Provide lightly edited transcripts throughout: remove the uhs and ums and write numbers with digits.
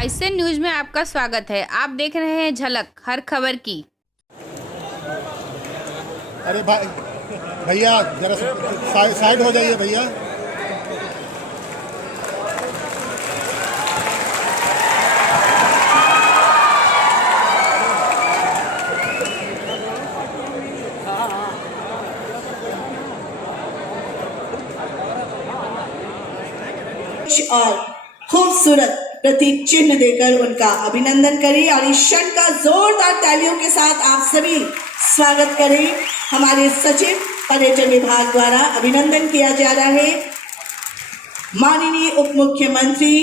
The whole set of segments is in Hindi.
आईसीएन न्यूज में आपका स्वागत है। आप देख रहे हैं झलक हर खबर की। अरे भाई भैया जरा साइड हो जाइए भैया। और खूबसूरत प्रतीक चिन्ह देकर उनका अभिनंदन करें और इस क्षण का जोरदार तालियों के साथ आप सभी स्वागत करें। हमारे सचिव पर्यटन विभाग द्वारा अभिनंदन किया जा रहा है माननीय उप मुख्यमंत्री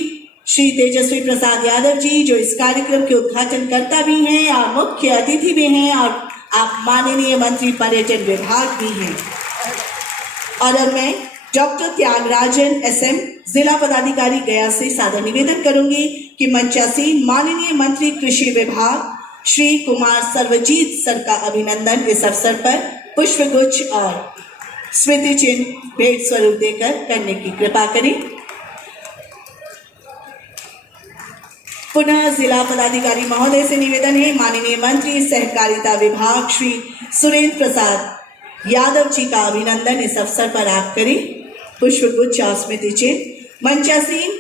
श्री तेजस्वी प्रसाद यादव जी, जो इस कार्यक्रम के उद्घाटनकर्ता भी हैं और मुख्य अतिथि भी हैं, और आप माननीय मंत्री पर्यटन विभाग भी हैं। और अब मैं डॉक्टर त्यागराजन एसएम जिला पदाधिकारी गया से सादर निवेदन करूंगी कि मंचासीन माननीय मंत्री कृषि विभाग श्री कुमार सर्वजीत सर का अभिनंदन इस अवसर पर पुष्पगुच्छ और स्मृति चिन्ह भेंट स्वरूप देकर करने की कृपा करें। पुनः जिला पदाधिकारी महोदय से निवेदन है माननीय मंत्री सहकारिता विभाग श्री सुरेंद्र प्रसाद यादव जी का अभिनंदन इस अवसर पर आप करें। पुष्पगुच्छ और स्मृति चिन्ह मंचासीन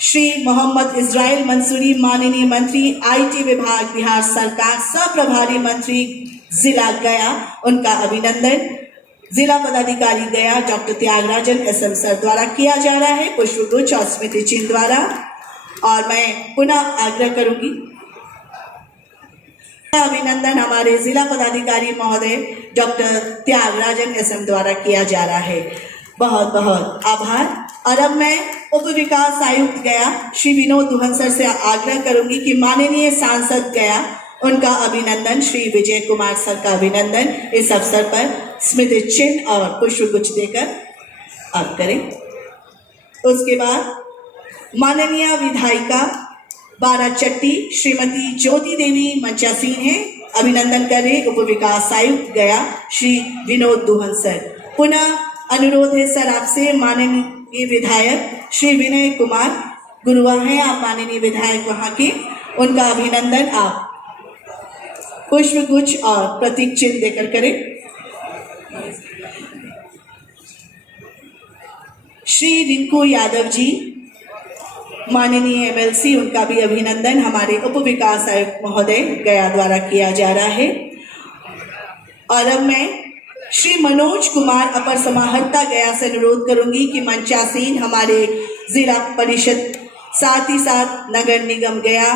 श्री मोहम्मद इस्राइल मंसूरी माननीय मंत्री आईटी विभाग बिहार सरकार सह-प्रभारी मंत्री जिला गया, उनका अभिनंदन जिला पदाधिकारी गया डॉक्टर त्यागराजन एसएम सर द्वारा किया जा रहा है पुष्पगुच्छ और स्मृति चिन्ह द्वारा। और मैं पुनः आग्रह करूंगी अभिनंदन हमारे जिला पदाधिकारी महोदय डॉक्टर त्यागराजन एसएम द्वारा किया जा रहा है। बहुत बहुत आभार। और अब मैं उप विकास आयुक्त गया श्री विनोद दुहन सर से आग्रह करूंगी कि माननीय सांसद गया, उनका अभिनंदन श्री विजय कुमार सर का अभिनंदन इस अवसर पर स्मृति चिन्ह और पुष्पगुच्छ देकर आप करें। उसके बाद माननीय विधायिका बाराचट्टी श्रीमती ज्योति देवी मंचासीन है, अभिनंदन करें उप विकास आयुक्त गया श्री विनोद दुहन सर। पुनः अनुरोध है सर आपसे, माननीय विधायक श्री विनय कुमार गुरुआ हैं, आप माननीय विधायक वहां के, उनका अभिनंदन आप पुष्पगुच्छ और प्रतीक चिन्ह देकर करें। श्री रिंकू यादव जी माननीय एमएलसी, उनका भी अभिनंदन हमारे उप विकास आयुक्त महोदय गया द्वारा किया जा रहा है। और अब मैं श्री मनोज कुमार अपर समाहर्ता गया से अनुरोध करूंगी कि मंचासीन हमारे जिला परिषद साथ ही साथ नगर निगम गया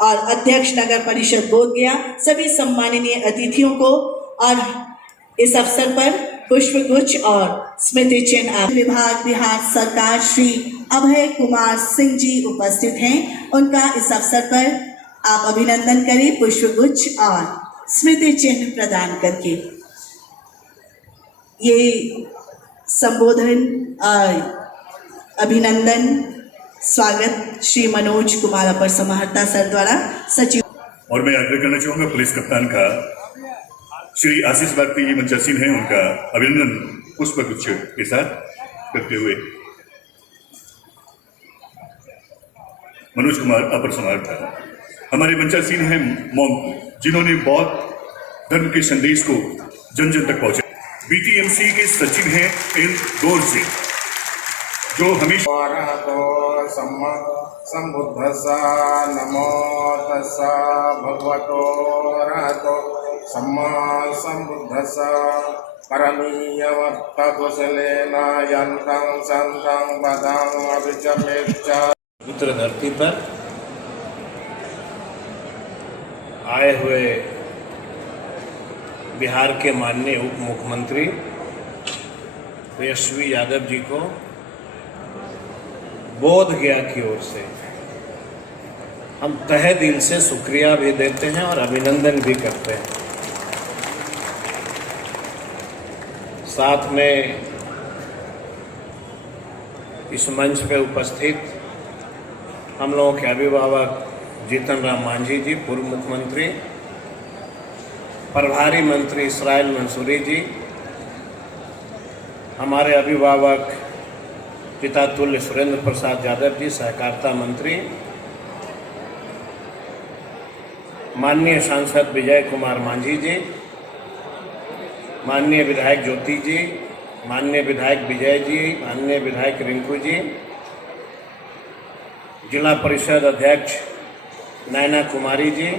और अध्यक्ष नगर परिषद बोध गया सभी सम्माननीय अतिथियों को और इस अवसर पर पुष्पगुच्छ और स्मृति चिन्ह विभाग बिहार सरकार श्री अभय कुमार सिंह जी उपस्थित हैं, उनका इस अवसर पर आप अभिनंदन करें पुष्पगुच्छ और स्मृति चिन्ह प्रदान करके। ये संबोधन अभिनंदन स्वागत श्री मनोज कुमार अपर समाहर्ता सर द्वारा सचिव। और मैं आग्रह करना चाहूंगा पुलिस कप्तान का श्री आशीष भारती जी मंचासीन हैं, उनका अभिनंदन पुष्पगुच्छ के साथ करते हुए। मनोज कुमार अपर समाहर्ता हमारे मंचासीन हैं मॉन्क, जिन्होंने बौद्ध धर्म के संदेश को जन जन तक पहुंचा। बीटीएमसी के सचिव हैं इंदौर से, जो हमेशा सम्बुद्धस्सा नमो तस्सा भगवतो अरहतो सम्मा सम्बुद्धस्सा परमीयमत्त कुशलेन यन्तं सन्तं पदं अभिचमेच्च। पुत्र धरती पर आए हुए बिहार के माननीय उप मुख्यमंत्री तेजस्वी यादव जी को बोध गया की ओर से हम तहे दिल से शुक्रिया भी देते हैं और अभिनंदन भी करते हैं। साथ में इस मंच पे उपस्थित हम लोगों के अभिभावक जीतन राम मांझी जी पूर्व मुख्यमंत्री, प्रभारी मंत्री इस्राइल मंसूरी जी, हमारे अभिभावक पिता तुल्य सुरेंद्र प्रसाद यादव जी सहकारिता मंत्री, माननीय सांसद विजय कुमार मांझी जी, माननीय विधायक ज्योति जी, माननीय विधायक विजय जी, माननीय विधायक रिंकू जी, जिला परिषद अध्यक्ष नैना कुमारी जी,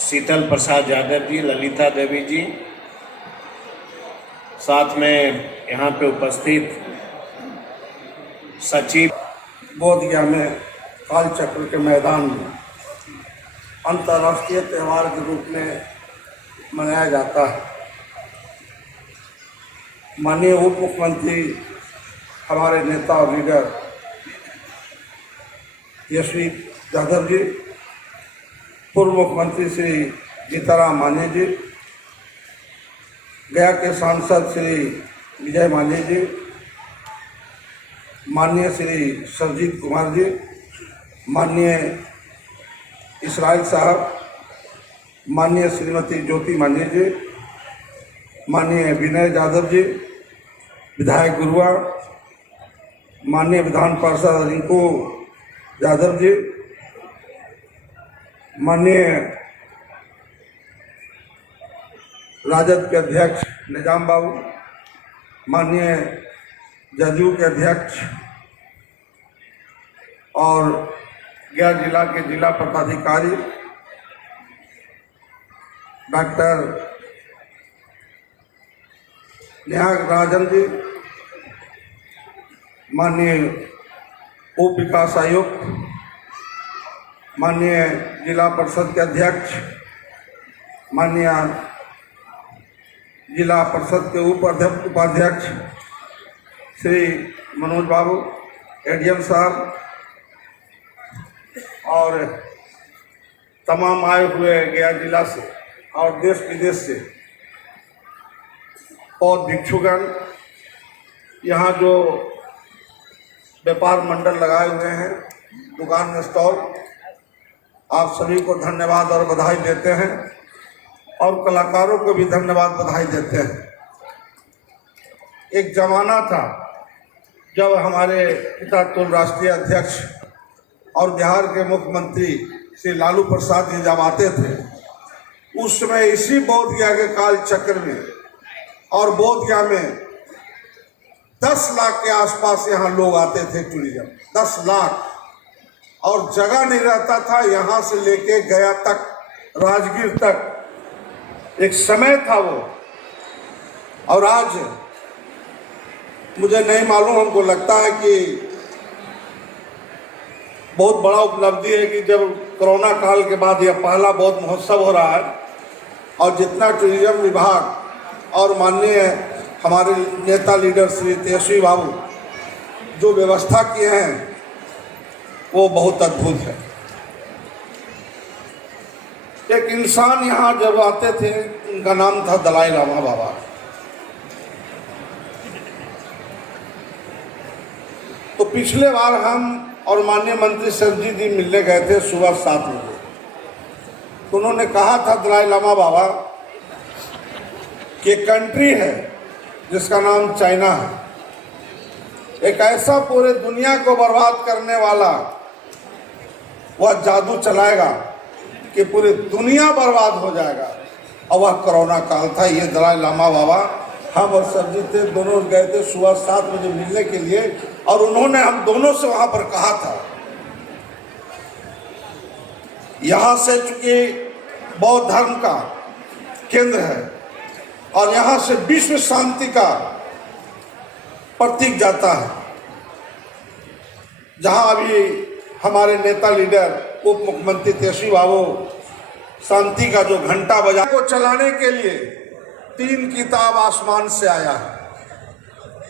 शीतल प्रसाद यादव जी, ललिता देवी जी, साथ में यहाँ पे उपस्थित सचिव। बोधगया में कालचक्र के मैदान में अंतर्राष्ट्रीय त्यौहार के रूप में मनाया जाता है। माननीय उप मुख्यमंत्री हमारे नेता और लीडर यशवी यादव जी, पूर्व मुख्यमंत्री श्री जीतनराम मांझी जी, गया के सांसद श्री विजय मांझी जी, माननीय श्री सरजीत कुमार जी, माननीय इसराइल साहब, माननीय श्रीमती ज्योति मांझी जी, माननीय विनय यादव जी, विधायक गुरुआ, माननीय विधान पार्षद रिंकू यादव जी, माननीय राजद के अध्यक्ष निजाम बाबू, माननीय जदयू के अध्यक्ष और गया जिला के जिला पदाधिकारी डॉक्टर नेहा राजन जी, माननीय उप विकास आयुक्त, माननीय जिला परिषद के अध्यक्ष, माननीय जिला परिषद के उपाध्यक्ष श्री मनोज बाबू, एडीएम साहब और तमाम आए हुए गया जिला से और देश विदेश से और भिक्षुगण, यहाँ जो व्यापार मंडल लगाए हुए हैं, दुकान में स्टॉल, आप सभी को धन्यवाद और बधाई देते हैं और कलाकारों को भी धन्यवाद बधाई देते हैं। एक जमाना था जब हमारे पिता तुल राष्ट्रीय अध्यक्ष और बिहार के मुख्यमंत्री श्री लालू प्रसाद जी जब आते थे, उस समय इसी बोधगया के काल चक्र में और बोधगया में 10 लाख के आसपास यहाँ लोग आते थे टूरिज्म, 10 लाख, और जगह नहीं रहता था। यहाँ से लेके गया तक, राजगीर तक एक समय था वो। और आज मुझे नहीं मालूम, हमको लगता है कि बहुत बड़ा उपलब्धि है कि जब कोरोना काल के बाद यह पहला बौद्ध महोत्सव हो रहा है और जितना टूरिज्म विभाग और माननीय हमारे नेता लीडर श्री तेजस्वी बाबू जो व्यवस्था किए हैं वो बहुत अद्भुत है। एक इंसान यहाँ जब आते थे, उनका नाम था दलाई लामा बाबा। तो पिछले बार हम और माननीय मंत्री सरजीत जी मिलने गए थे सुबह 7 बजे। तो उन्होंने कहा था दलाई लामा बाबा कि कंट्री है जिसका नाम चाइना है, एक ऐसा पूरे दुनिया को बर्बाद करने वाला वह जादू चलाएगा कि पूरी दुनिया बर्बाद हो जाएगा, और वह कोरोना काल था। ये दलाई लामा बाबा, हम और सरजीत थे, दोनों गए थे सुबह 7 बजे मिलने के लिए, और उन्होंने हम दोनों से वहां पर कहा था, यहां से चूंकि बौद्ध धर्म का केंद्र है और यहां से विश्व शांति का प्रतीक जाता है, जहां अभी हमारे नेता लीडर उप मुख्यमंत्री तेजस्वी बाबू शांति का जो घंटा बजा को चलाने के लिए 3 किताब आसमान से आया है,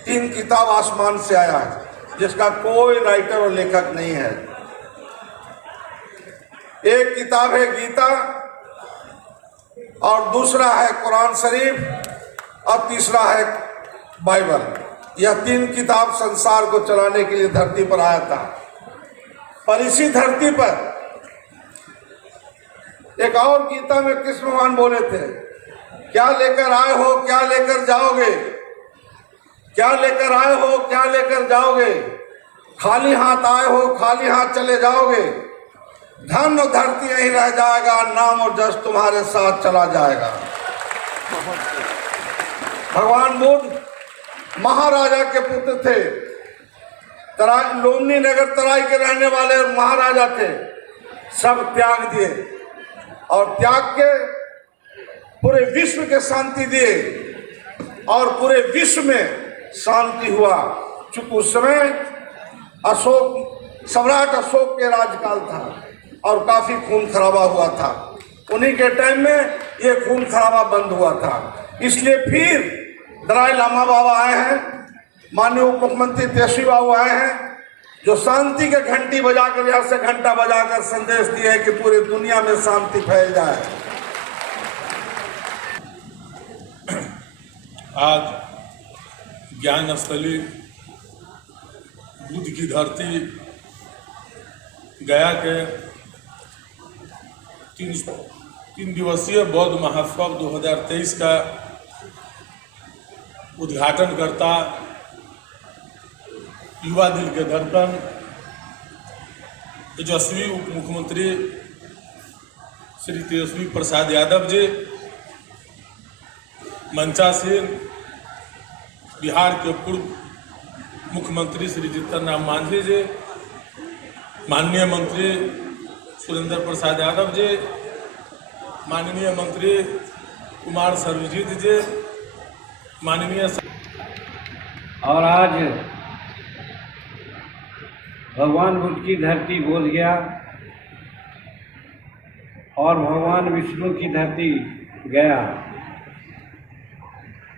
3 किताब आसमान से आया है, जिसका कोई राइटर और लेखक नहीं है। एक किताब है गीता और दूसरा है कुरान शरीफ और तीसरा है बाइबल। यह 3 किताब संसार को चलाने के लिए धरती पर आया था। पर इसी धरती पर एक और गीता में कृष्ण भगवान बोले थे, क्या लेकर आए हो, क्या लेकर जाओगे, क्या लेकर आए हो, क्या लेकर जाओगे, खाली हाथ आए हो, खाली हाथ चले जाओगे, धन और धरती यहीं रह जाएगा, नाम और जस तुम्हारे साथ चला जाएगा। भगवान बुद्ध महाराजा के पुत्र थे, लोमनी नगर तराई के रहने वाले महाराजा थे। सब त्याग दिए और त्याग के पूरे विश्व के शांति दिए और पूरे विश्व में शांति हुआ। चूंकि उस समय सम्राट अशोक के राजकाल था और काफी खून खराबा हुआ था। उन्हीं के टाइम में ये खून खराबा बंद हुआ था। इसलिए फिर दलाई लामा बाबा आए हैं, माननीय उप मुख्यमंत्री तेजस्वी बाबू आए हैं, जो शांति के घंटी बजाकर, यहाँ से घंटा बजाकर संदेश दिए है कि पूरी दुनिया में शांति फैल जाए। आज ज्ञान स्थली बुद्ध की धरती गया के 3 दिवसीय बौद्ध महोत्सव 2023 का उद्घाटन करता युवा दिल के धड़कन यशस्वी उप मुख्यमंत्री श्री तेजस्वी प्रसाद यादव जी, मंचासीन बिहार के पूर्व मुख्यमंत्री श्री जीतन राम मांझी जी, माननीय मंत्री सुरेंद्र प्रसाद यादव जी, माननीय मंत्री कुमार सर्वजीत जी, माननीय। और आज भगवान बुद्ध की धरती बोध गया और भगवान विष्णु की धरती गया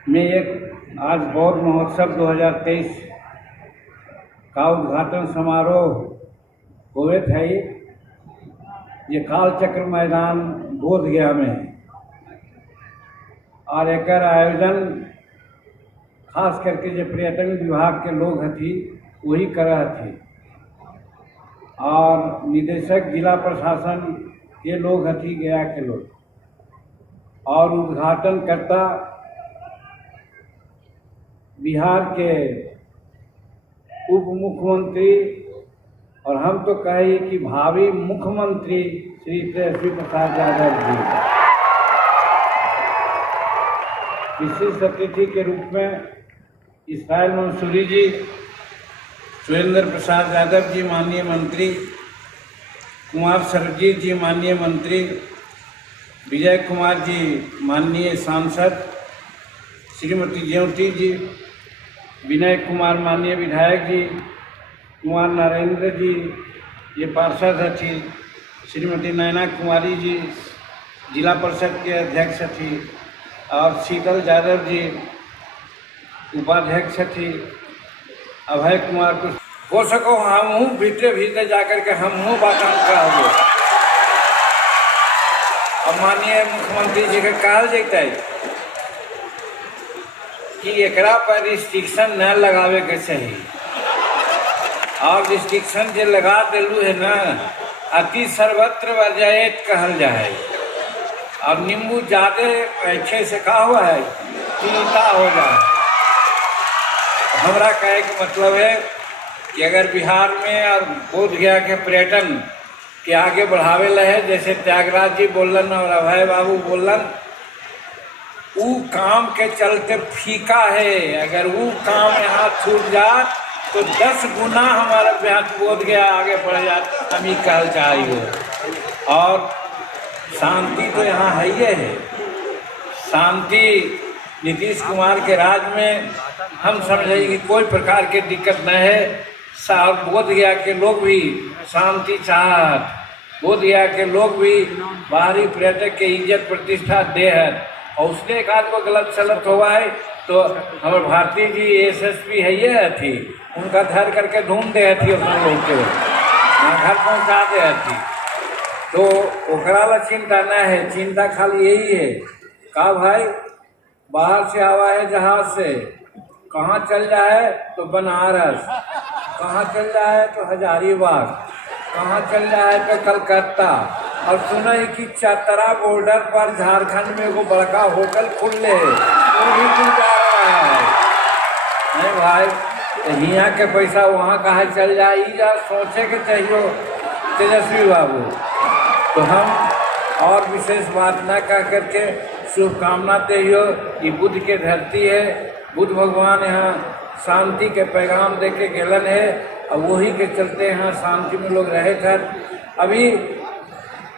में एक आज बौद्ध महोत्सव 2023 का उद्घाटन समारोह हुए थे। ये कालचक्र मैदान बोध गया में और एक आयोजन खास करके जो पर्यटन विभाग के लोग हथी वही कर रहे थे और निदेशक जिला प्रशासन के लोग हथी गया के लोग और उद्घाटन करता बिहार के उप मुख्यमंत्री और हम तो कहे कि भावी मुख्यमंत्री श्री तेजस्वी प्रसाद यादव जी विशिष्ट अतिथि के रूप में इसराइल मंसूरी जी, सुरेंद्र प्रसाद यादव जी माननीय मंत्री, कुमार सर्वजीत जी माननीय मंत्री, विजय कुमार जी माननीय सांसद, श्रीमती ज्योति जी, विनय कुमार माननीय विधायक जी, कुमार नरेंद्र जी ये पार्षद थी, श्रीमती नैना कुमारी जी जिला परिषद के अध्यक्ष थी और शीतल यादव जी उपाध्यक्ष थी, अभय कुमार कुछ हो सको हम हूँ भीतर भीतर जाकर के हम हूँ बातन कहोगे और माननीय मुख्यमंत्री जी के कहल जैते कि एकरा पर रिस्ट्रिक्शन न लगावे के चाहिए और रिस्ट्रिक्शन जो लगा दिलू है ना अति सर्वत्र वर्जयेत कहल जाए और नींबू ज़्यादा अच्छे से कहा हुआ है तीता हो जाए। हमारा कहे का मतलब है कि अगर बिहार में और बोध गया के पर्यटन के आगे बढ़ावे लहे जैसे त्यागराज जी बोलन और अभय बाबू बोलन, वो काम के चलते फीका है। अगर वो काम यहाँ छूट जाए तो 10 गुना हमारा बिहार बोध गया आगे बढ़ जाए, हम ही कहल चाहिए। और शांति तो यहाँ है ही है। शांति नीतीश कुमार के राज में हम समझे कि कोई प्रकार के दिक्कत न है। साहब बोध गया के लोग भी शांति चाहत, बोध गया के लोग भी बाहरी पर्यटक के इज्जत प्रतिष्ठा दे है और उसने एक आध को गलत सलत हुआ है तो हमारे भारती जी एसएसपी है ये थी, उनका धर करके ढूंढ दे थी अपने लोग के घर पहुँचा दे थी। तो ओकरा ला चिंता न है, चिंता खाली यही है का भाई बाहर से आवा है जहाज से, कहाँ चल जाए तो बनारस, कहाँ चल जाए तो हजारीबाग, कहाँ चल जाए तो कलकत्ता। और सुना है कि चतरा बॉर्डर पर झारखंड में वो बड़का होटल खुले वो भी खुल जा रहा है। नहीं भाई तो यहाँ के पैसा वहाँ कहाँ चल जाए जा सोचे के चाहिए तेजस्वी बाबू। तो हम और विशेष बात न कह करके शुभकामना दे हो। ये बुद्ध के धरती है, बुद्ध भगवान यहाँ शांति के पैगाम दे के गेलन है और वही के चलते यहाँ शांति में लोग रहे थे। अभी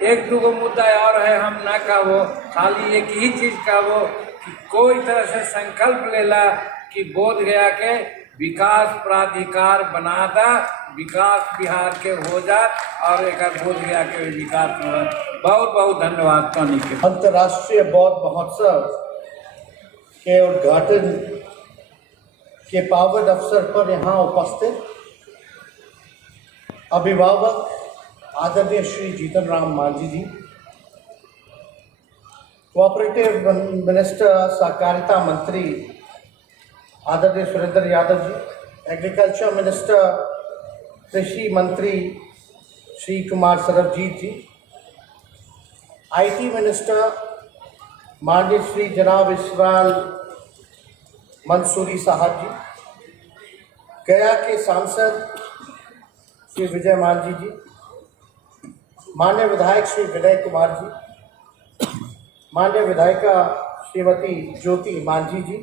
एक दो मुद्दा और है, हम ना कहो, खाली एक ही चीज़ कहो कि कोई तरह से संकल्प लेला कि बोध गया के विकास प्राधिकार बना दा, विकास बिहार के हो जा और एक बोध गया के विकास हो। बहुत बहुत धन्यवाद पानी के। अंतर्राष्ट्रीय बौद्ध महोत्सव के उद्घाटन के पावन अवसर पर यहाँ उपस्थित अभिभावक आदरणीय श्री जीतन राम मांझी जी, कोऑपरेटिव मिनिस्टर सहकारिता मंत्री आदरणीय सुरेंद्र यादव जी, एग्रीकल्चर मिनिस्टर कृषि मंत्री श्री कुमार सरबजीत जी, आईटी मिनिस्टर माननीय श्री जनाब इस्राइल मंसूरी साहब जी, गया के सांसद श्री विजय मांझी जी, माननीय विधायक श्री विनय कुमार जी, माननीय विधायिका श्रीमती ज्योति मांझी जी,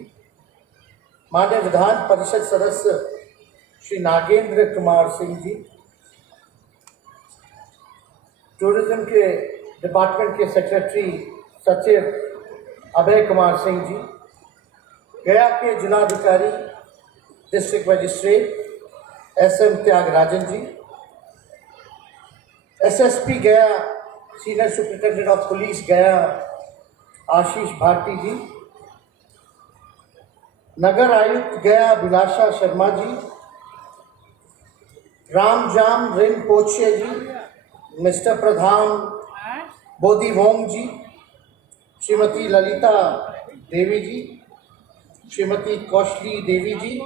माननीय विधान परिषद सदस्य श्री नागेंद्र कुमार सिंह जी, टूरिज्म के डिपार्टमेंट के सेक्रेटरी सचिव अभय कुमार सिंह जी, गया के जिलाधिकारी डिस्ट्रिक्ट मजिस्ट्रेट SM त्यागराजन जी, SSP गया सीनियर सुपरिटेंडेंट ऑफ पुलिस गया आशीष भारती जी, नगर आयुक्त गया अभिलाषा शर्मा जी, रामजाम रिन पोचे जी, मिस्टर प्रधान बोधिवोंग जी, श्रीमती ललिता देवी जी, श्रीमती कौशली देवी जी,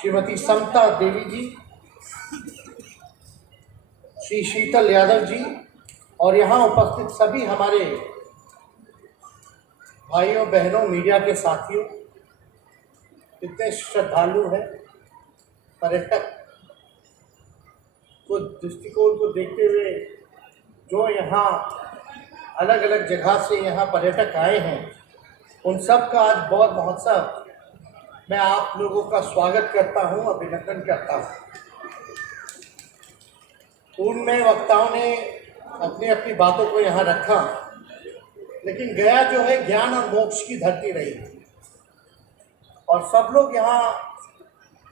श्रीमती समता देवी जी, श्री शीतल यादव जी और यहाँ उपस्थित सभी हमारे भाइयों बहनों मीडिया के साथियों, कितने श्रद्धालु हैं, पर्यटक को दृष्टिकोण को देखते हुए जो यहाँ अलग अलग जगह से यहाँ पर्यटक आए हैं, उन सब का आज बौद्ध महोत्सव मैं आप लोगों का स्वागत करता हूँ, अभिनंदन करता हूँ। उनमें वक्ताओं ने अपनी अपनी बातों को यहाँ रखा, लेकिन गया जो है ज्ञान और मोक्ष की धरती रही और सब लोग यहाँ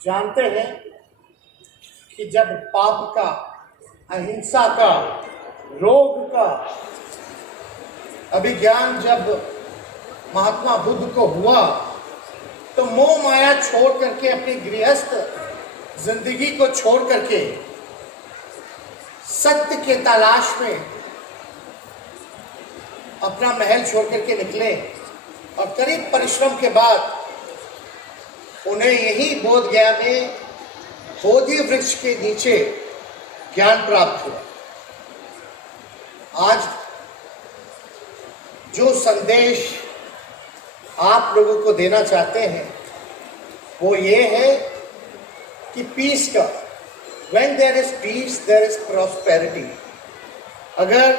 जानते हैं कि जब पाप का, अहिंसा का, रोग का अभिज्ञान जब महात्मा बुद्ध को हुआ तो मोह माया छोड़ करके अपनी गृहस्थ जिंदगी को छोड़ करके सत्य के तलाश में अपना महल छोड़ करके निकले और करीब परिश्रम के बाद उन्हें यही बोध गया में बोधि वृक्ष के नीचे ज्ञान प्राप्त हुआ। आज जो संदेश आप लोगों को देना चाहते हैं वो ये है कि पीस का, when there is peace there is prosperity। अगर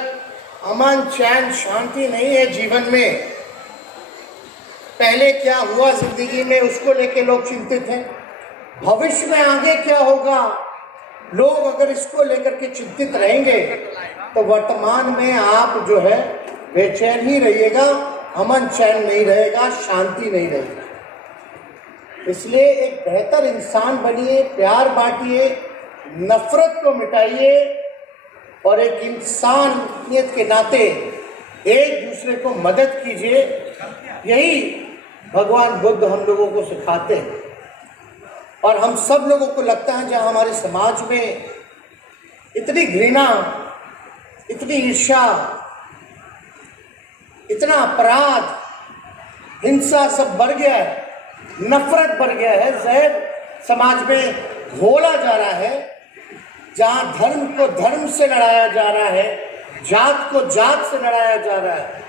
अमन चैन शांति नहीं है जीवन में, पहले क्या हुआ जिंदगी में उसको लेके लोग चिंतित हैं, भविष्य में आगे क्या होगा लोग अगर इसको लेकर के चिंतित रहेंगे तो वर्तमान में आप जो है बेचैन ही रहिएगा, अमन चैन नहीं रहेगा, शांति नहीं रहेगी। इसलिए एक बेहतर इंसान बनिए, प्यार बांटिए, नफरत को मिटाइए और एक इंसानियत के नाते एक दूसरे को मदद कीजिए। यही भगवान बुद्ध हम लोगों को सिखाते हैं और हम सब लोगों को लगता है जहाँ हमारे समाज में इतनी घृणा, इतनी ईर्ष्या, इतना अपराध, हिंसा सब बढ़ गया है, नफरत बढ़ गया है, जहर समाज में घोला जा रहा है, जहाँ धर्म को धर्म से लड़ाया जा रहा है, जात को जात से लड़ाया जा रहा है।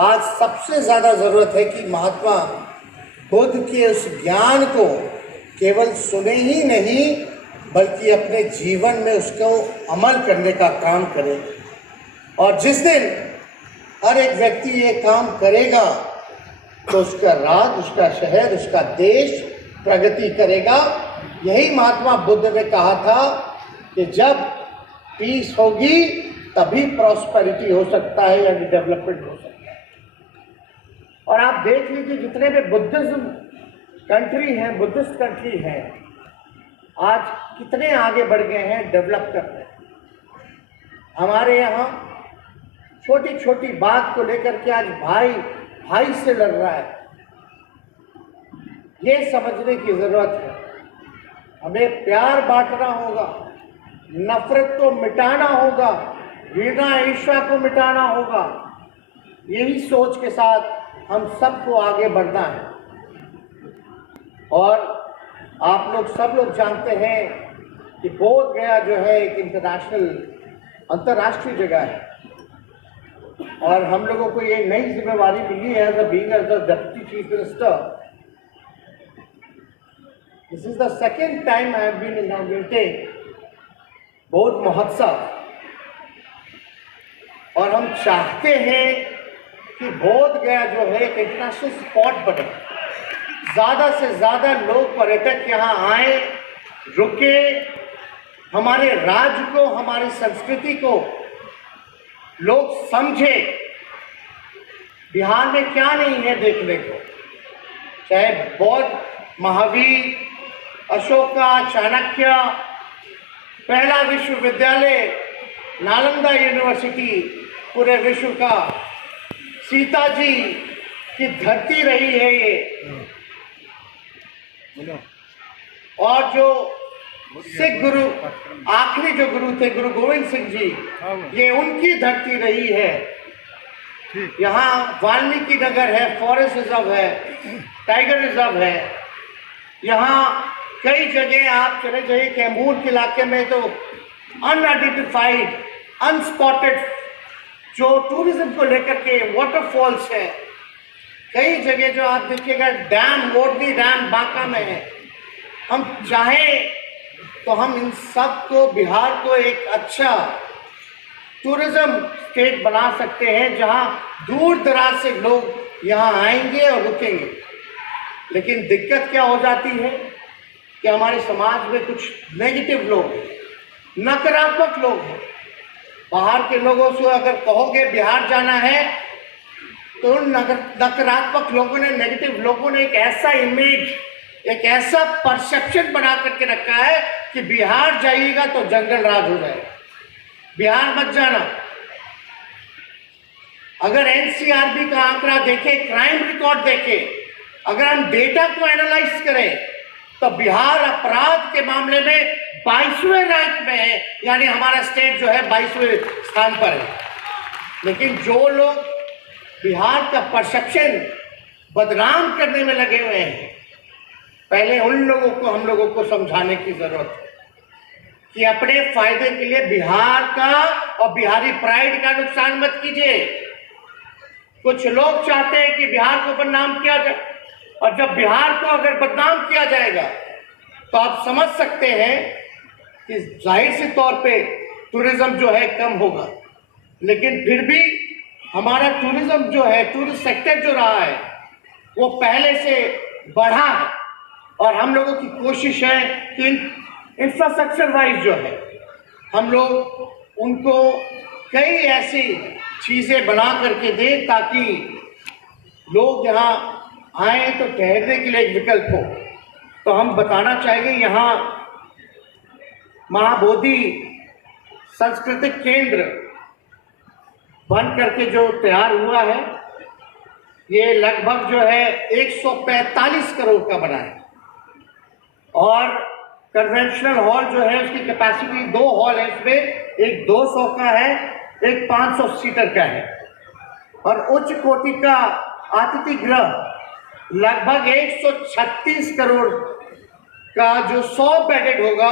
आज सबसे ज़्यादा ज़रूरत है कि महात्मा बुद्ध के उस ज्ञान को केवल सुने ही नहीं बल्कि अपने जीवन में उसको अमल करने का काम करें। और जिस दिन हर एक व्यक्ति ये काम करेगा तो उसका राज्य, उसका शहर, उसका देश प्रगति करेगा। यही महात्मा बुद्ध ने कहा था कि जब पीस होगी तभी प्रॉस्पेरिटी हो सकता है, यानी डेवलपमेंट हो सकता है। और आप देख लीजिए जितने भी बुद्धिज्म कंट्री हैं, बुद्धिस्ट कंट्री हैं, आज कितने आगे बढ़ गए हैं डेवलप करने। हमारे यहाँ छोटी छोटी बात को लेकर के आज भाई भाई से लड़ रहा है। ये समझने की जरूरत है, हमें प्यार बांटना होगा, नफरत को मिटाना होगा, घृणा ईर्ष्या को मिटाना होगा। यही सोच के साथ हम सबको आगे बढ़ना है। और आप लोग सब लोग जानते हैं कि बोध गया जो है एक अंतर्राष्ट्रीय जगह है, और हम लोगों को ये नई जिम्मेवारी मिली है as a deputy chief minister. This is the second time I have been inaugurating Bodh Mahotsav, और हम चाहते हैं कि बोध गया जो है एक इंटरनेशनल स्पॉट बने। ज़्यादा से ज़्यादा लोग पर्यटक यहाँ आए, रुके, हमारे राज्य को, हमारी संस्कृति को लोग समझे। बिहार में क्या नहीं है देखने को, चाहे बौद्ध, महावीर, अशोका, चाणक्य, पहला विश्वविद्यालय नालंदा यूनिवर्सिटी पूरे विश्व का, सीता जी की धरती रही है ये, और जो सिख गुरु, आखिरी जो गुरु थे गुरु गोविंद सिंह जी, ये उनकी धरती रही है। यहाँ वाल्मीकि नगर है, फॉरेस्ट रिजर्व है, टाइगर रिजर्व है। यहाँ कई जगह आप चले जाइए, कैमूर के इलाके में तो अनआइडेंटिफाइड, अनस्पॉटेड जो टूरिज्म को लेकर के वाटरफॉल्स है। कई जगह जो आप देखिएगा, डैम, मोरनी डैम बांका में है। हम चाहें तो हम इन सब को, बिहार को एक अच्छा टूरिज्म स्टेट बना सकते हैं, जहां दूर दराज से लोग यहां आएंगे और रुकेंगे। लेकिन दिक्कत क्या हो जाती है कि हमारे समाज में कुछ नेगेटिव लोग हैं, नकारात्मक लोग हैं। बाहर के लोगों से अगर कहोगे बिहार जाना है तो उन नकारात्मक लोगों ने, नेगेटिव लोगों ने एक ऐसा इमेज, एक ऐसा परसेप्शन बना करके रखा है कि बिहार जाइएगा तो जंगल राज हो जाएगा, बिहार मत जाना। अगर एनसीआरबी का आंकड़ा देखे, क्राइम रिकॉर्ड देखे, अगर हम डेटा को एनालाइज करें तो बिहार अपराध के मामले में 22वें रैंक में है, यानी हमारा स्टेट जो है 22वें स्थान पर है। लेकिन जो लोग बिहार का परसेप्शन बदनाम करने में लगे हुए हैं, पहले उन लोगों को, हम लोगों को समझाने की जरूरत है कि अपने फायदे के लिए बिहार का और बिहारी प्राइड का नुकसान मत कीजिए। कुछ लोग चाहते हैं कि बिहार को बदनाम किया जाए, और जब बिहार को अगर बदनाम किया जाएगा तो आप समझ सकते हैं कि जाहिर से तौर पे टूरिज्म जो है कम होगा। लेकिन फिर भी हमारा टूरिज्म जो है, टूरिस्ट सेक्टर जो रहा है, वो पहले से बढ़ा है, और हम लोगों की कोशिश है कि इंफ्रास्ट्रक्चर वाइज जो है हम लोग उनको कई ऐसी चीज़ें बना करके दें ताकि लोग यहाँ आए तो ठहरने के लिए एक विकल्प हो। तो हम बताना चाहेंगे, यहाँ महाबोधि सांस्कृतिक केंद्र बन करके जो तैयार हुआ है, ये लगभग जो है 145 करोड़ का बना है, और कन्वेंशनल हॉल जो है उसकी कैपेसिटी 2 हॉल है, इसमें एक 200 का है, एक 500 सीटर का है, और उच्च कोटि का अतिथि गृह लगभग 136 करोड़ का जो 100 बेडेड होगा,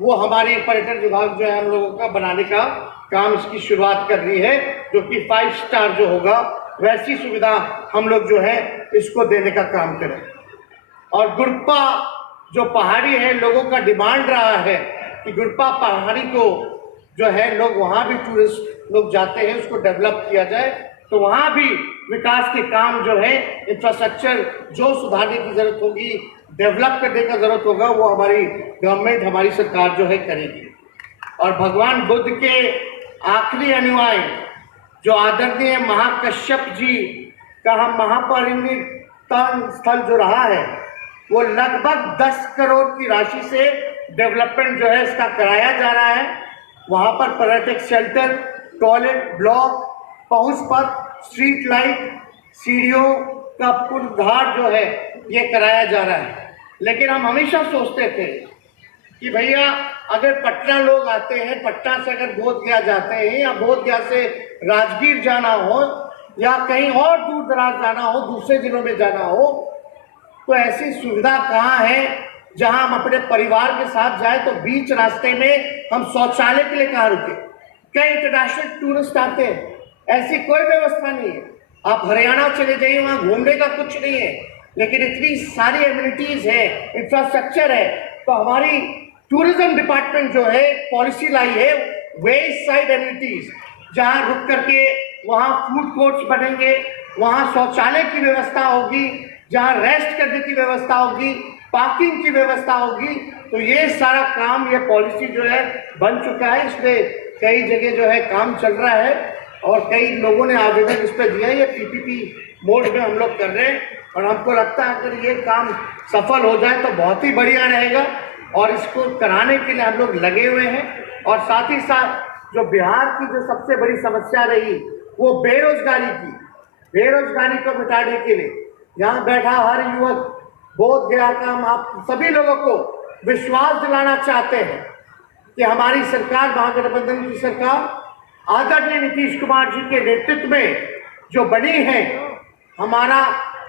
वो हमारे पर्यटन विभाग जो है हम लोगों का बनाने का काम, इसकी शुरुआत कर रही है, जो कि 5 स्टार जो होगा वैसी सुविधा हम लोग जो है इसको देने का काम करें। और गुरप्पा जो पहाड़ी है, लोगों का डिमांड रहा है कि गुरपा पहाड़ी को जो है लोग वहाँ भी टूरिस्ट लोग जाते हैं, उसको डेवलप किया जाए, तो वहाँ भी विकास के काम जो है, इंफ्रास्ट्रक्चर जो सुधारने की जरूरत होगी, डेवलप करने का जरूरत होगा, वो हमारी गवर्नमेंट, हमारी सरकार जो है करेगी। और भगवान बुद्ध के आखिरी अनुयायी जो आदरणीय महाकश्यप जी का हम महापरिनिर्वाण स्थल जो रहा है, वो लगभग 10 करोड़ की राशि से डेवलपमेंट जो है इसका कराया जा रहा है। वहाँ पर पर्यटक शेल्टर, टॉयलेट ब्लॉक, पहुंच पथ, स्ट्रीट लाइट, सीढ़ियों का पुनरुद्धार जो है ये कराया जा रहा है। लेकिन हम हमेशा सोचते थे कि भैया अगर पटना लोग आते हैं, पटना से अगर बोधगया जाते हैं या बोधगया से राजगीर जाना हो या कहीं और दूर दराज जाना हो, दूसरे जिलों में जाना हो, तो ऐसी सुविधा कहाँ है जहां हम अपने परिवार के साथ जाए तो बीच रास्ते में हम शौचालय के लिए कहाँ रुके। कई इंटरनेशनल टूरिस्ट आते हैं, ऐसी कोई व्यवस्था नहीं है। आप हरियाणा चले जाइए, वहाँ घूमने का कुछ नहीं है, लेकिन इतनी सारी एमिनिटीज है, इंफ्रास्ट्रक्चर है। तो हमारी टूरिज्म डिपार्टमेंट जो है पॉलिसी लाई है, वेस्ट साइड एमिनिटीज, जहाँ रुक करके वहाँ फूड कोर्ट्स बनेंगे, वहाँ शौचालय की व्यवस्था होगी, जहाँ रेस्ट करने की व्यवस्था होगी, पार्किंग की व्यवस्था होगी। तो ये सारा काम, ये पॉलिसी जो है बन चुका है, इसमें कई जगह जो है काम चल रहा है और कई लोगों ने आवेदन इस पर दिया है। ये पीपीपी मोड में हम लोग कर रहे हैं और हमको लगता है अगर ये काम सफल हो जाए तो बहुत ही बढ़िया रहेगा और इसको कराने के लिए हम लोग लगे हुए हैं। और साथ ही साथ जो बिहार की जो सबसे बड़ी समस्या रही वो बेरोजगारी को मिटाने के लिए यहाँ बैठा हर युवक बोधगया का हम आप सभी लोगों को विश्वास दिलाना चाहते हैं कि हमारी सरकार, महागठबंधन की सरकार आदरणीय नीतीश कुमार जी के नेतृत्व में जो बनी है, हमारा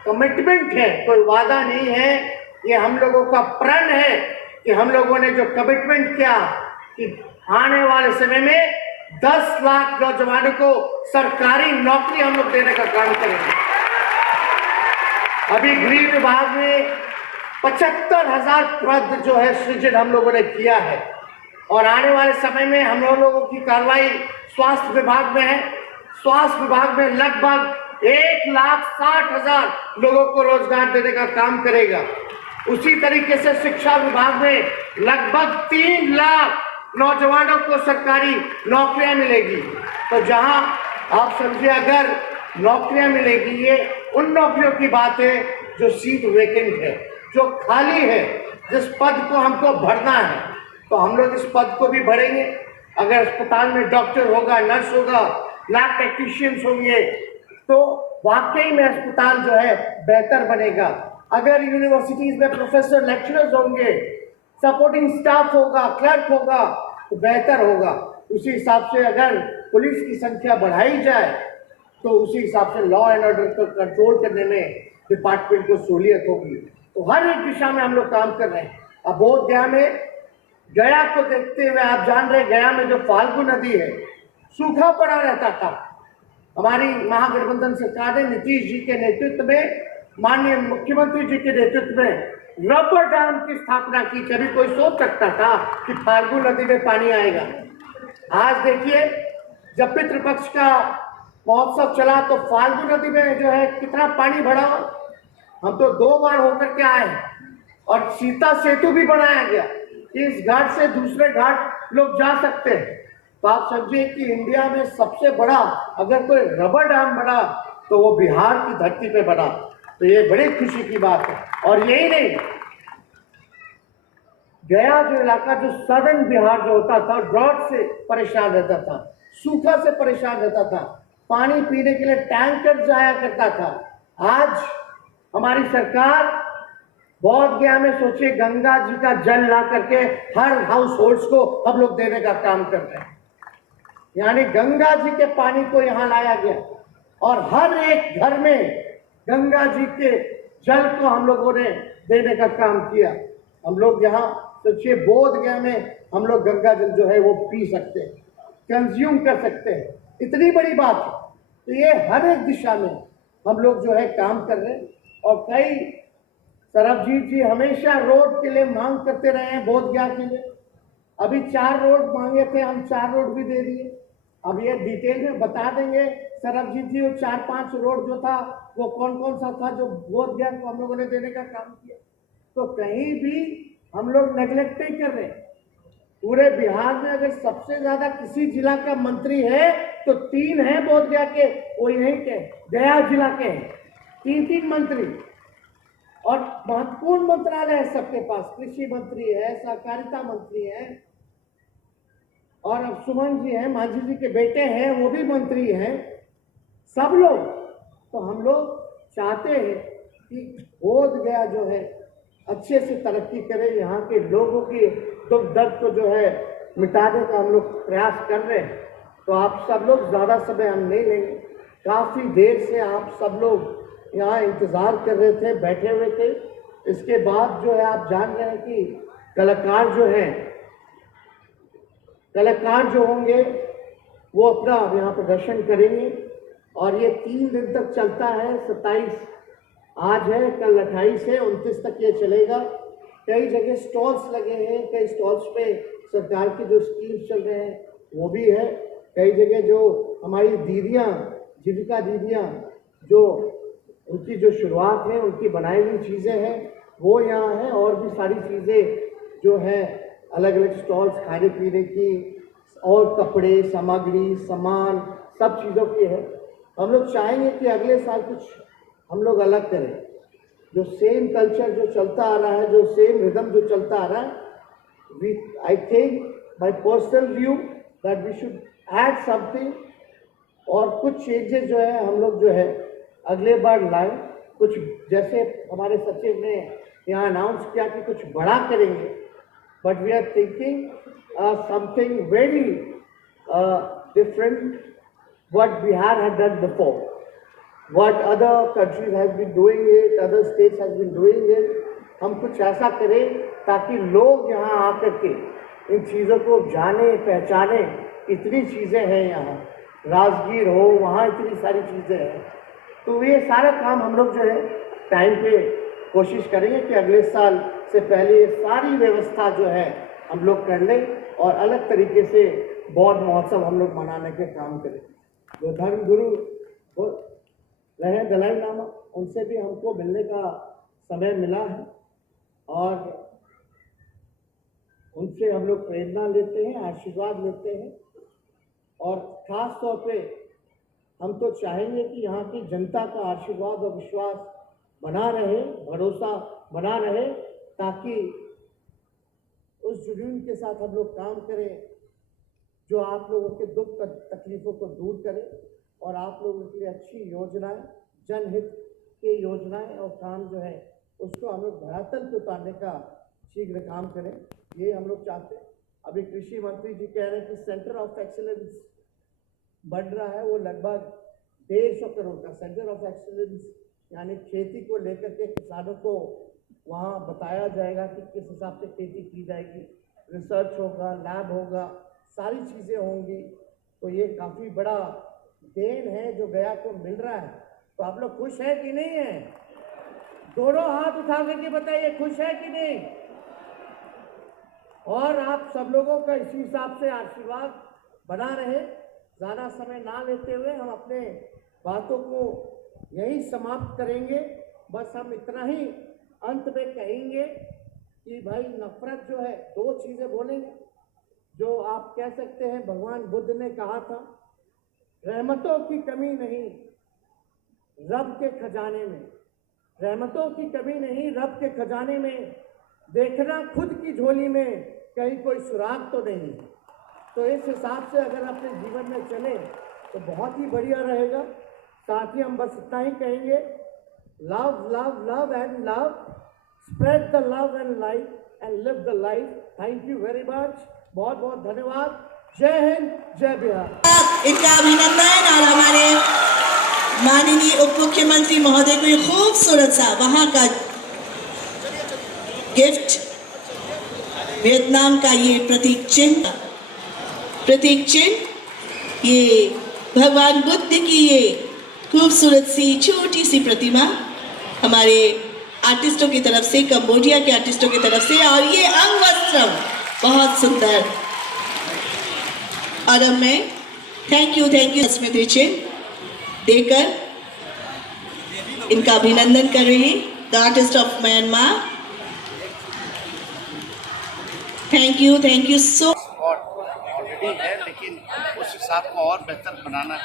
कमिटमेंट है, कोई वादा नहीं है, ये हम लोगों का प्रण है कि हम लोगों ने जो कमिटमेंट किया कि आने वाले समय में 10 लाख नौजवानों को सरकारी नौकरी हम लोग देने का काम करेंगे। अभी गृह विभाग में 75,000 पद जो है सृजन हम लोगों ने किया है और आने वाले समय में हम लोगों की कार्रवाई स्वास्थ्य विभाग में है। स्वास्थ्य विभाग में लगभग 1,60,000 लोगों को रोजगार देने का काम करेगा। उसी तरीके से शिक्षा विभाग में लगभग 3 लाख नौजवानों को सरकारी नौकरियां मिलेगी। तो जहां आप समझिए अगर नौकरियां मिलेगी, ये उन नौकरियों की बात है जो सीट वैकेंट है, जो खाली है, जिस पद को हमको भरना है। तो हम लोग इस पद को भी भरेंगे। अगर अस्पताल में डॉक्टर होगा, नर्स होगा, लैब टेक्नीशियंस होंगे, तो वाकई में अस्पताल जो है बेहतर बनेगा। अगर यूनिवर्सिटीज में प्रोफेसर, लेक्चरर्स होंगे, सपोर्टिंग स्टाफ होगा, क्लर्क होगा, तो बेहतर होगा। उसी हिसाब से अगर पुलिस की संख्या बढ़ाई जाए तो उसी हिसाब से लॉ एंड ऑर्डर को कंट्रोल करने में डिपार्टमेंट को सहूलियत होगी। तो हर एक दिशा में हम लोग काम कर रहे हैं। अब बोधगया में, गया को देखते हुए आप जान रहे, गया में जो फाल्गु नदी है, सूखा पड़ा रहता था। हमारी महागठबंधन सरकार ने नीतीश जी के नेतृत्व में, माननीय मुख्यमंत्री जी के नेतृत्व में रबर डैम की स्थापना की। कभी कोई सोच सकता था कि फाल्गु नदी में पानी आएगा? आज देखिए, जब पितृपक्ष का महोत्सव चला तो फाल्गु नदी में जो है कितना पानी भरा। हम तो 2 बार होकर के आए और सीता सेतु भी बनाया गया, इस घाट से दूसरे घाट लोग जा सकते हैं। तो आप समझिए कि इंडिया में सबसे बड़ा अगर कोई रबर डैम बना तो वो बिहार की धरती पे बना। तो ये बड़ी खुशी की बात है। और यही नहीं, गया जो इलाका, जो सदर्न बिहार जो होता था, ड्रॉट से परेशान रहता था, सूखा से परेशान रहता था, पानी पीने के लिए टैंकर जाया करता था। आज हमारी सरकार बोधगया में, सोचिए, गंगा जी का जल ला करके हर हाउस होल्ड्स को हम लोग देने का काम कर रहे हैं। यानी गंगा जी के पानी को यहाँ लाया गया और हर एक घर में गंगा जी के जल को हम लोगों ने देने का काम किया। हम लोग यहाँ सोचिए, बोधगया में हम लोग गंगा जल जो है वो पी सकते हैं, कंज्यूम कर सकते हैं। इतनी बड़ी बात है। तो ये हर एक दिशा में हम लोग जो है काम कर रहे हैं। और कई, सरबजीत जी हमेशा रोड के लिए मांग करते रहे हैं बोधगया के लिए। अभी 4 रोड मांगे थे, हम 4 रोड भी दे दिए। अब ये डिटेल में बता देंगे सरबजीत जी, वो 4-5 रोड जो था वो कौन कौन सा था जो बोध गया को हम लोगों ने देने का काम किया। तो कहीं भी हम लोग नेग्लेक्ट नहीं कर रहे। पूरे बिहार में अगर सबसे ज्यादा किसी जिला का मंत्री है तो 3 है बोध गया के, वो यहीं के गया जिला के हैं, 3 मंत्री और महत्वपूर्ण मंत्रालय है सबके पास। कृषि मंत्री है, सहकारिता मंत्री है, और अब सुमन जी हैं, मांझी जी के बेटे हैं, वो भी मंत्री हैं, सब लोग। तो हम लोग चाहते हैं कि बोध गया जो है अच्छे से तरक्की करे, यहाँ के लोगों की दुख दर्द को जो है मिटाने का हम लोग प्रयास कर रहे हैं। तो आप सब लोग ज़्यादा समय हम नहीं लेंगे। काफ़ी देर से आप सब लोग यहाँ इंतज़ार कर रहे थे, बैठे हुए थे। इसके बाद जो है आप जान रहे हैं कि कलाकार जो होंगे वो अपना यहाँ प्रदर्शन करेंगे और ये 3 दिन तक चलता है। 27 आज है, कल 28 है, 29 तक ये चलेगा। कई जगह स्टॉल्स लगे हैं, कई स्टॉल्स पे सरकार की जो स्कीम्स चल रहे हैं वो भी है। कई जगह जो हमारी दीदियाँ, जीविका दीदियाँ, जो उनकी जो शुरुआत है, उनकी बनाई हुई चीज़ें हैं वो यहाँ है, और भी सारी चीज़ें जो है अलग अलग स्टॉल्स खाने पीने की और कपड़े, सामग्री, सामान सब चीज़ों की है। हम लोग चाहेंगे कि अगले साल कुछ हम लोग अलग करें। जो सेम कल्चर जो चलता आ रहा है, जो सेम रिदम जो चलता आ रहा है, I think my personal view that we should add something, और कुछ चेंजेस जो है हम लोग जो है अगले बार लाएं। कुछ जैसे हमारे सचिव ने यहाँ अनाउंस किया कि कुछ बड़ा करेंगे, but we are thinking something very different what Bihar had done before, what other countries have been doing it, other states have been doing it। हम कुछ ऐसा करें ताकि लोग यहाँ आकर के इन चीज़ों को जाने, पहचाने। इतनी चीज़ें हैं यहाँ, राजगीर हो, वहाँ इतनी सारी चीज़ें हैं। तो ये सारा काम हम लोग जो है टाइम पे कोशिश करेंगे कि अगले साल से पहले ये सारी व्यवस्था जो है हम लोग कर लें और अलग तरीके से बौद्ध महोत्सव हम लोग मनाने के काम करें। जो धर्म गुरु वो रहे दलाई लामा, उनसे भी हमको मिलने का समय मिला है और उनसे हम लोग प्रेरणा लेते हैं, आशीर्वाद लेते हैं। और ख़ास तौर पे हम तो चाहेंगे कि यहाँ की जनता का आशीर्वाद और विश्वास बना रहे, भरोसा बना रहे, ताकि उस जुनून के साथ हम लोग काम करें जो आप लोगों के दुख तकलीफ़ों को दूर करे और आप लोगों के लिए अच्छी योजनाएं, जनहित की योजनाएं और काम जो है उसको हम लोग धरातल पे उतारने का शीघ्र काम करें, ये हम लोग चाहते हैं। अभी कृषि मंत्री जी कह रहे हैं कि सेंटर ऑफ एक्सीलेंस बढ़ रहा है, वो लगभग 150 करोड़ का सेंटर ऑफ एक्सीलेंस, यानी खेती को लेकर के किसानों को वहाँ बताया जाएगा कि किस हिसाब से खेती की जाएगी, रिसर्च होगा, लैब होगा, सारी चीज़ें होंगी। तो ये काफ़ी बड़ा देन है जो गया को मिल रहा है। तो आप लोग खुश हैं कि नहीं हैं? दोनों हाथ उठा करके बताइए, खुश है कि नहीं? और आप सब लोगों का इसी हिसाब से आशीर्वाद बना रहे। ज़्यादा समय ना लेते हुए हम अपने बातों को यही समाप्त करेंगे। बस हम इतना ही अंत में कहेंगे कि भाई नफरत जो है, 2 चीज़ें बोलेंगे जो आप कह सकते हैं भगवान बुद्ध ने कहा था, रहमतों की कमी नहीं रब के खजाने में, रहमतों की कमी नहीं रब के खजाने में, देखना खुद की झोली में कहीं कोई सुराग तो नहीं। तो इस हिसाब से अगर अपने जीवन में चले तो बहुत ही बढ़िया रहेगा। साथ ही हम बस इतना ही कहेंगे, love love love and love, spread the love and life and live the life. Thank you very much, बहुत बहुत धन्यवाद। जय हिंद, जय बिहार। इनका अभिनंदन और हमारे माननीय उप मुख्यमंत्री महोदय को ये खूबसूरत सा वहाँ का गिफ्ट, वियतनाम का ये प्रतीक चिन्ह, ये भगवान बुद्ध की ये खूबसूरत सी छोटी सी प्रतिमा हमारे आर्टिस्टों की तरफ से, कंबोडिया के आर्टिस्टों की तरफ से, और ये अंग वस्त्रम बहुत सुंदर। और अब मैं थैंक यू स्मृति चिन्ह देकर इनका अभिनंदन कर रही हूं। The artist of Myanmar, thank you so. Already है, लेकिन उस हिसाब को और बेहतर बनाना है।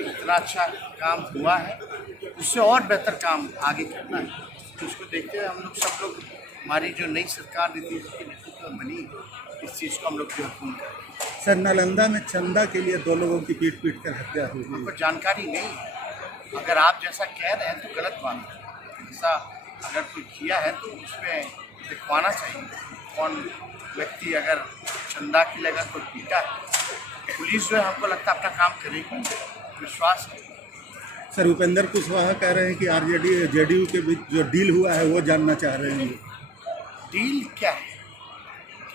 इतना अच्छा काम हुआ है, उससे और बेहतर काम आगे करना है। तो उसको देखते हुए हम लोग सब लोग, हमारी जो नई सरकार नीतीश के नेतृत्व में बनी, इस चीज़ को हम लोग जो पूर्ण करें। सर, नालंदा में चंदा के लिए 2 लोगों की पीट कर हत्या हुई। हमको जानकारी नहीं है। अगर आप जैसा कह रहे हैं तो गलत बात है। ऐसा अगर कोई किया है तो उसमें दिखवाना चाहिए कौन व्यक्ति अगर चंदा के लिए अगर कोई पीटा है। पुलिस जो है हमको लगता है अपना काम करेगी, विश्वास है। सर, उपेंद्र कुशवाहा कह रहे हैं कि आरजेडी जेडीयू के बीच जो डील हुआ है वो जानना चाह रहे हैं। डील क्या है?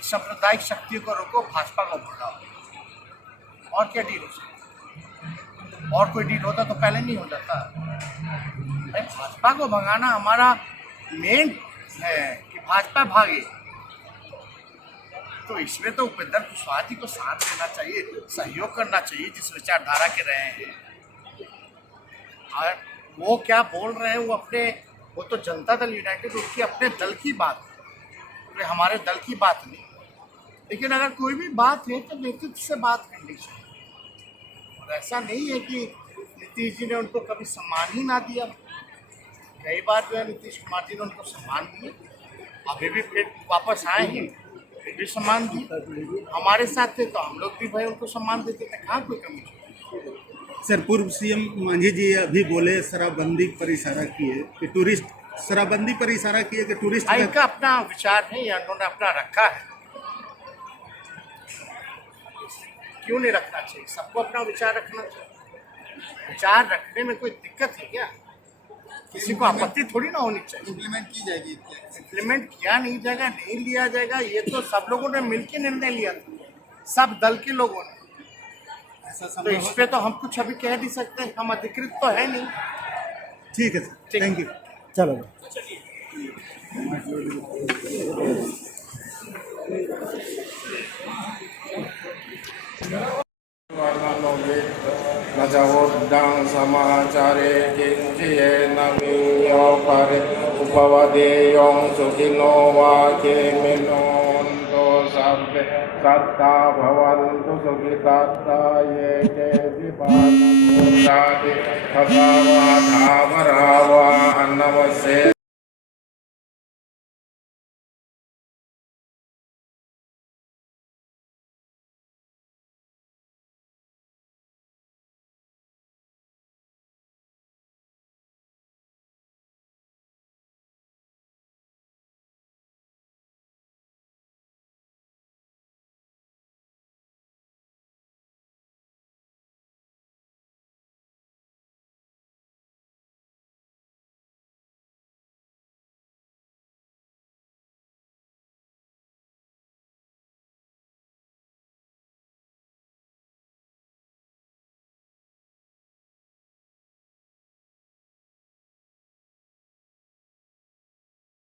सांप्रदायिक शक्तियों को रोको, भाजपा को भगाओ। और क्या डील हो सकता? और कोई डील होता तो पहले नहीं हो जाता। भाजपा को भगाना हमारा मेन है कि भाजपा भागे। तो इसमें तो उपेंद्र कुशवाहा जी को साथ देना चाहिए, सहयोग करना चाहिए जिस विचारधारा के रहे हैं। और वो क्या बोल रहे हैं वो तो जनता दल यूनाइटेड उसकी अपने दल की बात है, हमारे दल की बात नहीं। लेकिन अगर कोई भी बात है तो नेतृत्व से बात करनी चाहिए। और ऐसा नहीं है कि नीतीश जी ने उनको कभी सम्मान ही ना दिया। कई बार जो है नीतीश कुमार जी ने उनको सम्मान दिया, अभी भी फिर वापस आए हैं, फिर भी सम्मान दिए। हमारे साथ थे तो हम लोग भी भाई उनको सम्मान देते थे, कहाँ कोई कमी थी। सर, पूर्व सीएम मांझी जी अभी बोले शराबबंदी पर इशारा किए कि टूरिस्ट, शराबबंदी पर इशारा किए कि टूरिस्ट इनका अपना विचार है या उन्होंने अपना रखा है। क्यों नहीं रखना चाहिए? सबको अपना विचार रखना चाहिए। विचार रखने में कोई दिक्कत है क्या? किसी को आपत्ति थोड़ी ना होनी चाहिए। इम्प्लीमेंट की जाएगी। इम्प्लीमेंट किया नहीं जाएगा, नहीं लिया जाएगा, ये तो सब लोगों ने मिलकर निर्णय लिया था, सब दल के लोगों ने। तो इस पे तो हम कुछ अभी कह नहीं सकते, हम अधिकृत तो है नहीं। ठीक है सर, थैंक यू। चलो नजवोद्दां समाचारे किंचियेन वियोपरि उपवदेयों सुखिनो वाक्यमिनोऽन्तो सर्वे सत्ता भवन्तु सुखितात्ता ये केचिपानभूतादि तथा वा धावरा वा अन्नवसे